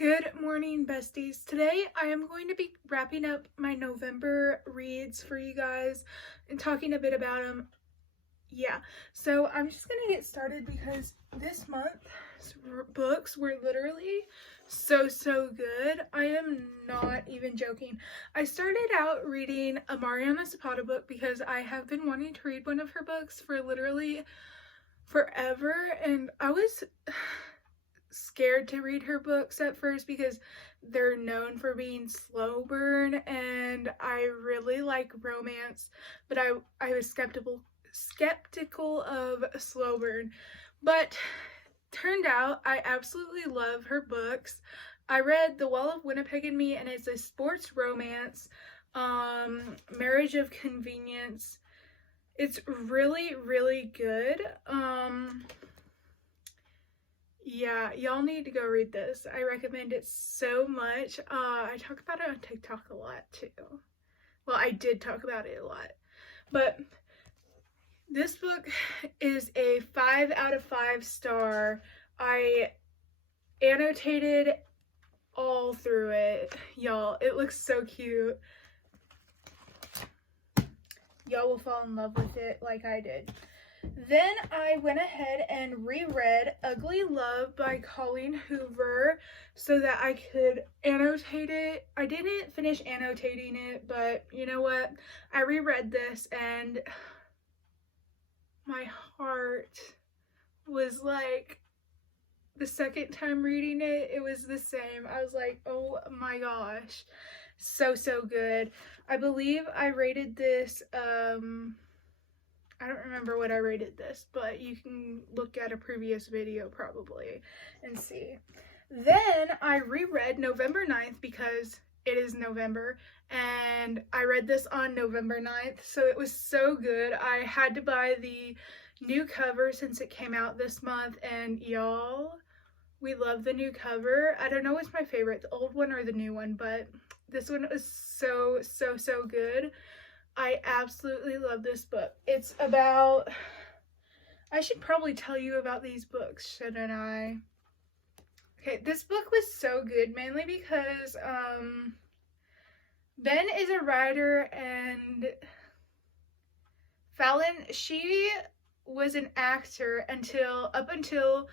Good morning, besties. Today I am going to be wrapping up my November reads for you guys and talking a bit about them. So I'm just going to get started because this month's books were literally so good. I am not even joking. I started out reading a Mariana Zapata book because I have been wanting to read one of her books for literally forever, and I was scared to read her books at first because they're known for being slow burn, and I really like romance, but I was skeptical of slow burn. But turned out I absolutely love her books. I read The Well of Winnipeg and Me, and it's a sports romance, marriage of convenience. It's really good. Yeah, y'all need to go read this. I recommend it so much. I talk about it on TikTok a lot too. Well, I did talk about it a lot. But this book is a 5 out of 5 star. I annotated all through it. Y'all, it looks so cute. Y'all will fall in love with it like I did. Then I went ahead and reread Ugly Love by Colleen Hoover so that I could annotate it. I didn't finish annotating it, but you know what? I reread this and my heart was like, the second time reading it, it was the same. I was like, oh my gosh, so good. I believe I rated this, I don't remember what I rated this, but you can look at a previous video probably and see. Then I reread November 9th because it is November, and I read this on November 9th, so it was so good. I had to buy the new cover since it came out this month, and y'all, we love the new cover. I don't know what's my favorite, the old one or the new one, but this one is so good. I absolutely love this book. It's about, I should probably tell you about these books, shouldn't I? Okay, this book was so good, mainly because Ben is a writer, and Fallon, she was an actor up until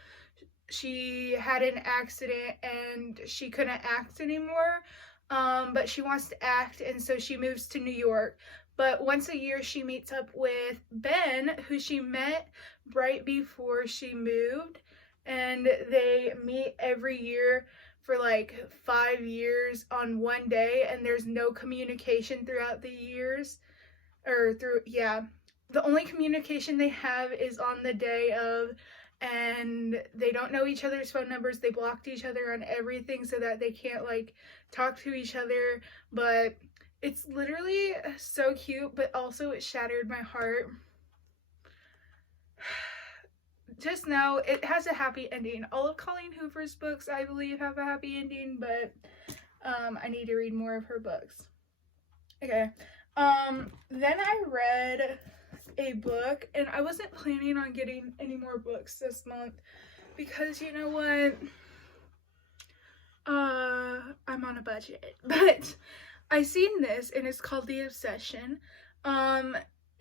she had an accident and she couldn't act anymore. But she wants to act, and so she moves to New York. But once a year she meets up with Ben, who she met right before she moved, and they meet every year for like 5 years on one day, and there's no communication throughout the years, the only communication they have is on the day of, and they don't know each other's phone numbers. They blocked each other on everything so that they can't like talk to each other, but it's literally so cute, but also it shattered my heart. Just know it has a happy ending. All of Colleen Hoover's books, I believe, have a happy ending, but I need to read more of her books. Okay. Then I read a book, and I wasn't planning on getting any more books this month because you know what? I'm on a budget, but I seen this, and it's called The Obsession.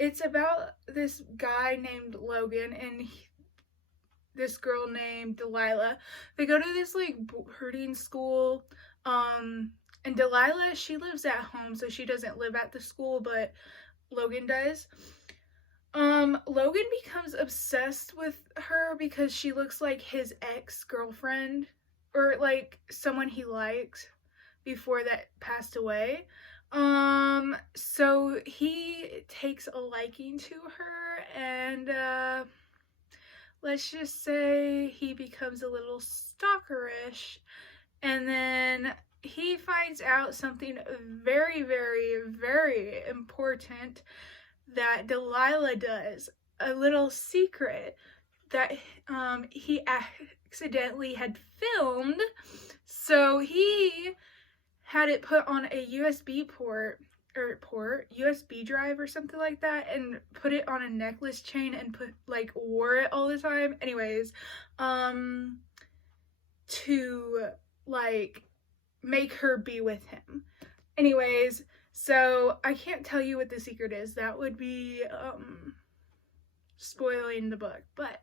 It's about this guy named Logan and this girl named Delilah. They go to this like boarding school, and Delilah, she lives at home, so she doesn't live at the school, but Logan does. Logan becomes obsessed with her because she looks like his ex-girlfriend, or like someone he liked before that passed away. So he takes a liking to her, and let's just say he becomes a little stalkerish, and then he finds out something very important that Delilah does, a little secret that he accidentally had filmed. So he had it put on a USB USB drive or something like that, and put it on a necklace chain and wore it all the time. Anyways, to like make her be with him. Anyways, so I can't tell you what the secret is. That would be spoiling the book, but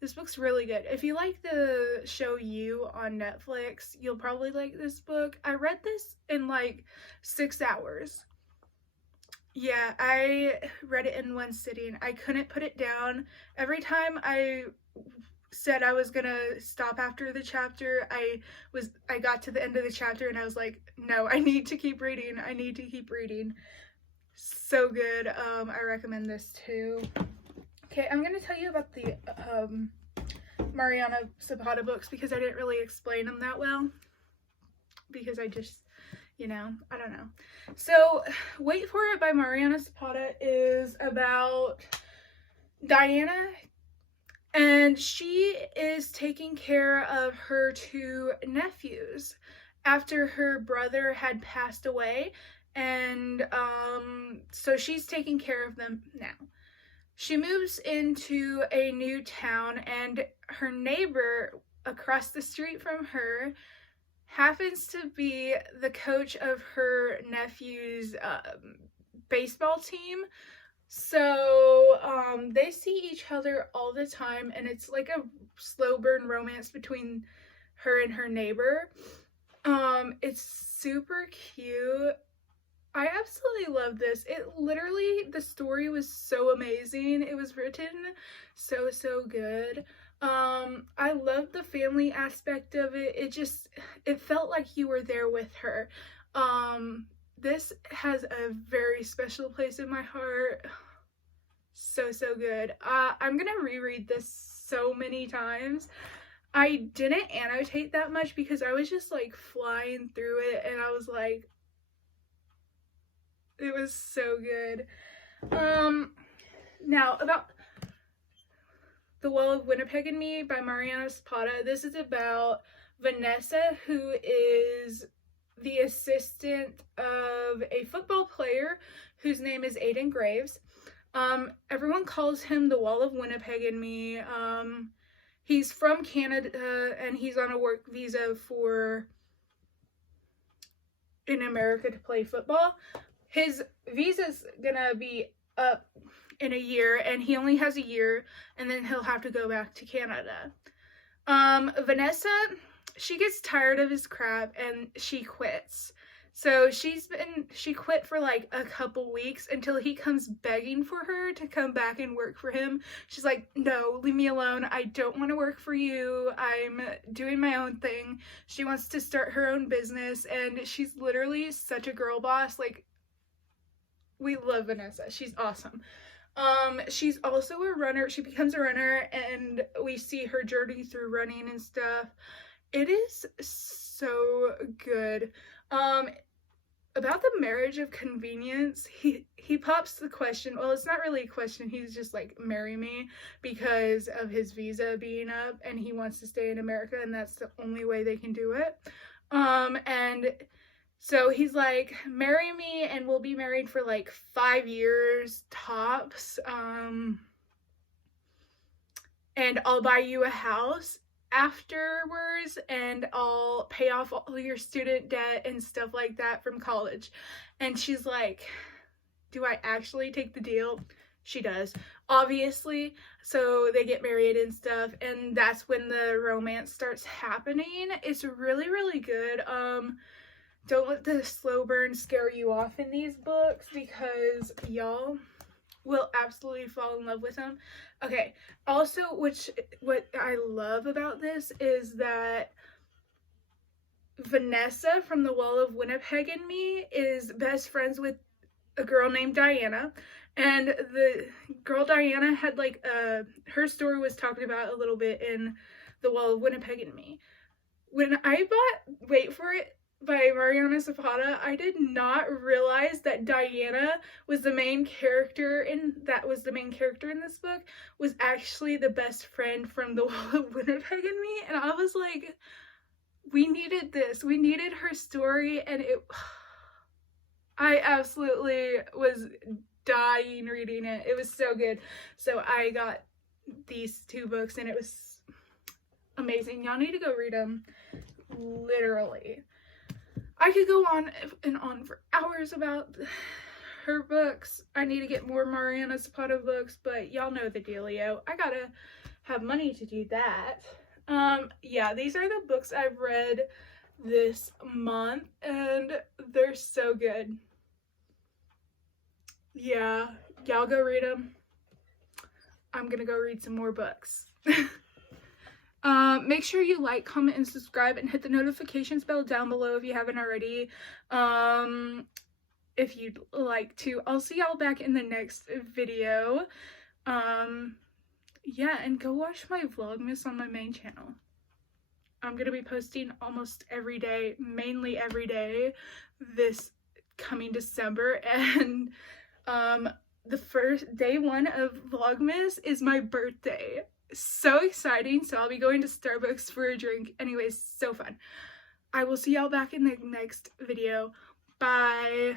this book's really good. If you like the show You on Netflix, you'll probably like this book. I read this in like 6 hours. Yeah, I read it in one sitting. I couldn't put it down. Every time I said I was gonna stop after the chapter, I got to the end of the chapter and I was like, no, I need to keep reading. I need to keep reading. So good. I recommend this too. Okay, I'm gonna tell you about the Mariana Zapata books because I didn't really explain them that well, because I just, you know, I don't know. So Wait For It by Mariana Zapata is about Diana, and she is taking care of her 2 nephews after her brother had passed away, and so she's taking care of them now. She moves into a new town, and her neighbor across the street from her happens to be the coach of her nephew's baseball team. So they see each other all the time, and it's like a slow burn romance between her and her neighbor. It's super cute. I absolutely love this. It literally, the story was so amazing. It was written so good. I love the family aspect of it. It felt like you were there with her. This has a very special place in my heart. So good. I'm gonna reread this so many times. I didn't annotate that much because I was just like flying through it, and I was like, it was so good. Now about The Wall of Winnipeg and Me by Mariana Zapata. This is about Vanessa, who is the assistant of a football player whose name is Aiden Graves. Everyone calls him the Wall of Winnipeg and Me. He's from Canada, and he's on a work visa in America to play football. His visa's gonna be up in a year, and he only has a year, and then he'll have to go back to Canada. Vanessa, she gets tired of his crap, and she quits. So she quit for like a couple weeks until he comes begging for her to come back and work for him. She's like, no, leave me alone. I don't want to work for you. I'm doing my own thing. She wants to start her own business, and she's literally such a girl boss. Like, we love Vanessa. She's awesome. She's also a runner. She becomes a runner, and we see her journey through running and stuff. It is so good. About the marriage of convenience, he pops the question. Well, it's not really a question. He's just like, marry me, because of his visa being up, and he wants to stay in America, and that's the only way they can do it. And so he's like, marry me, and we'll be married for like 5 years tops. And I'll buy you a house afterwards, and I'll pay off all your student debt and stuff like that from college. And she's like, do I actually take the deal? She does, obviously. So they get married and stuff, and that's when the romance starts happening. It's really good. Don't let the slow burn scare you off in these books, because y'all will absolutely fall in love with them. Okay, also, what I love about this is that Vanessa from The Wall of Winnipeg and Me is best friends with a girl named Diana, and the girl Diana had like her story was talked about a little bit in The Wall of Winnipeg and Me. When I bought Wait For It by Mariana Zapata, I did not realize that Diana was the main character in this book, was actually the best friend from The Wall of Winnipeg and Me. And I was like, we needed this. We needed her story, and I absolutely was dying reading it. It was so good. So I got these 2 books, and it was amazing. Y'all need to go read them. literally. I could go on and on for hours about her books. I need to get more Mariana Zapata books, but y'all know the dealio. I gotta have money to do that. Yeah, these are the books I've read this month, and they're so good. Yeah, y'all go read them. I'm gonna go read some more books. Make sure you like, comment, and subscribe, and hit the notifications bell down below if you haven't already. If you'd like to. I'll see y'all back in the next video. Yeah, and go watch my Vlogmas on my main channel. I'm gonna be posting almost every day, mainly every day, this coming December, and the first day one of Vlogmas is my birthday. So exciting. So I'll be going to Starbucks for a drink. Anyways, so fun. I will see y'all back in the next video. Bye.